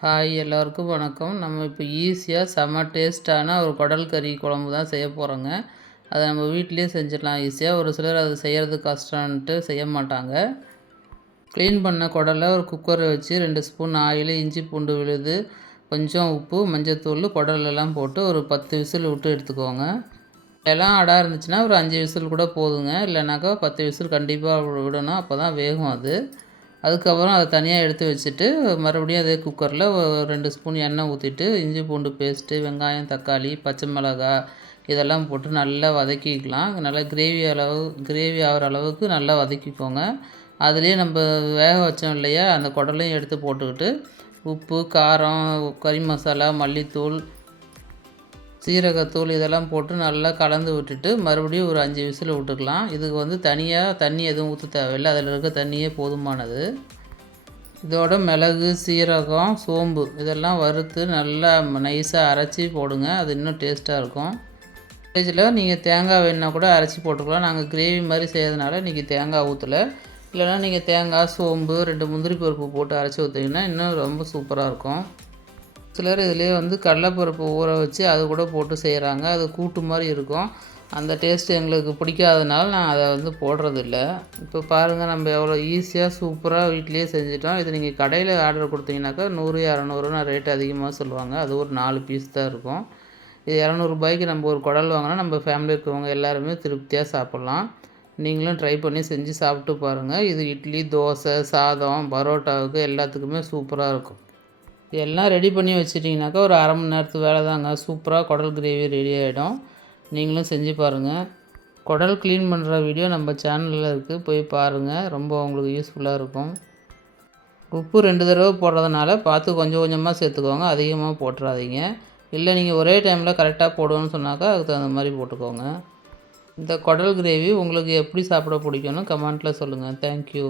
Hi எல்லோருக்கும் வணக்கம். நம்ம இப்போ ஈஸியாக செம்ம டேஸ்ட்டான ஒரு குடல் கறி குழம்பு தான் செய்ய போகிறோங்க அதை நம்ம வீட்டிலேயே செஞ்சிடலாம். ஈஸியாக ஒரு சிலர் அதை செய்கிறது கஷ்டம்ன்ட்டு செய்ய மாட்டாங்க. க்ளீன் பண்ண குடலை ஒரு குக்கரை வச்சு ரெண்டு ஸ்பூன் ஆயில் இஞ்சி பூண்டு விழுது கொஞ்சம் உப்பு மஞ்சத்தூள் குடலெல்லாம் போட்டு ஒரு பத்து விசில் விட்டு எடுத்துக்கோங்க. எல்லாம் அடாக இருந்துச்சுன்னா ஒரு அஞ்சு விசில் கூட போதுங்க. இல்லைனாக்கா பத்து விசில் கண்டிப்பாக விடணும். அப்போ தான் வேகும் அது. அதுக்கப்புறம் அதை தனியாக எடுத்து வச்சுட்டு மறுபடியும் அதே குக்கரில் ரெண்டு ஸ்பூன் எண்ணெய் ஊற்றிட்டு இஞ்சி பூண்டு பேஸ்ட்டு வெங்காயம் தக்காளி பச்சை மிளகா இதெல்லாம் போட்டு நல்லா வதக்கிக்கலாம். நல்லா கிரேவி அளவு கிரேவி ஆகிற அளவுக்கு நல்லா வதக்கிக்கோங்க. அதுலேயே நம்ம வேக வச்சோம் இல்லையா அந்த குடலையும் எடுத்து போட்டுக்கிட்டு உப்பு காரம் கறி மசாலா மல்லித்தூள் சீரகத்தூள் இதெல்லாம் போட்டு நல்லா கலந்து விட்டுட்டு மறுபடியும் ஒரு அஞ்சு விசில் விட்டுக்கலாம். இதுக்கு வந்து தனியாக தண்ணி எதுவும் ஊற்ற தேவையில்லை. அதில் இருக்க தண்ணியே போதுமானது. இதோட மிளகு சீரகம் சோம்பு இதெல்லாம் வறுத்து நல்லா நைஸாக அரைச்சி போடுங்க. அது இன்னும் டேஸ்ட்டாக இருக்கும். ஸ்டேஜில் நீங்கள் தேங்காய் வேணுன்னா கூட அரைச்சி போட்டுக்கலாம். நாங்கள் கிரேவி மாதிரி செய்யறதுனால இன்றைக்கி தேங்காய் ஊற்றலை இல்லைனா நீங்கள் தேங்காய் சோம்பு ரெண்டு முந்திரி பருப்பு போட்டு அரைச்சி ஊற்றிங்கன்னா இன்னும் ரொம்ப சூப்பராக இருக்கும். சிலர் இதிலே வந்து கடலைப்பருப்பு ஊற வச்சு அது கூட போட்டு செய்கிறாங்க அது கூட்டு மாதிரி இருக்கும். அந்த டேஸ்ட் எங்களுக்கு பிடிக்காதனால நான் அதை வந்து போடுறதில்ல. இப்போ பாருங்கள் நம்ம எவ்வளோ ஈஸியாக சூப்பராக வீட்லேயே செஞ்சிட்டோம். இது நீங்கள் கடையில் ஆர்டர் கொடுத்தீங்கன்னாக்கா நூறு இரநூறுனா ரேட் அதிகமாக சொல்லுவாங்க. அது ஒரு நாலு பீஸ் தான் இருக்கும். இது இரநூறுபாய்க்கு நம்ம ஒரு குடல் வாங்கினா நம்ம ஃபேமிலி இருக்கிறவங்க எல்லாருமே திருப்தியாக சாப்பிட்லாம். நீங்களும் ட்ரை பண்ணி செஞ்சு சாப்பிட்டு பாருங்கள் இது இட்லி தோசை சாதம் பரோட்டாவுக்கு எல்லாத்துக்குமே சூப்பராக இருக்கும். எல்லாம் ரெடி பண்ணி வச்சிட்டிங்கனாக்கா ஒரு அரை மணி நேரத்து வேலை தாங்க. சூப்பராக குடல் கிரேவி ரெடி ஆகிடும் நீங்களும் செஞ்சு பாருங்கள் குடல் க்ளீன் பண்ணுற வீடியோ நம்ம சேனலில் இருக்குது போய் பாருங்கள் ரொம்ப உங்களுக்கு யூஸ்ஃபுல்லாக இருக்கும். உப்பு ரெண்டு தடவை போடுறதுனால பார்த்து கொஞ்சம் கொஞ்சமாக சேர்த்துக்கோங்க. அதிகமாக போட்டுறாதீங்க. இல்லை நீங்கள் ஒரே டைமில் கரெக்டாக போடுவோன்னு சொன்னாக்கா அதுக்கு தகுந்த மாதிரி போட்டுக்கோங்க. இந்த குடல் கிரேவி உங்களுக்கு எப்படி சாப்பிட பிடிக்கும்னு கமெண்ட்டில் சொல்லுங்கள் தேங்க்யூ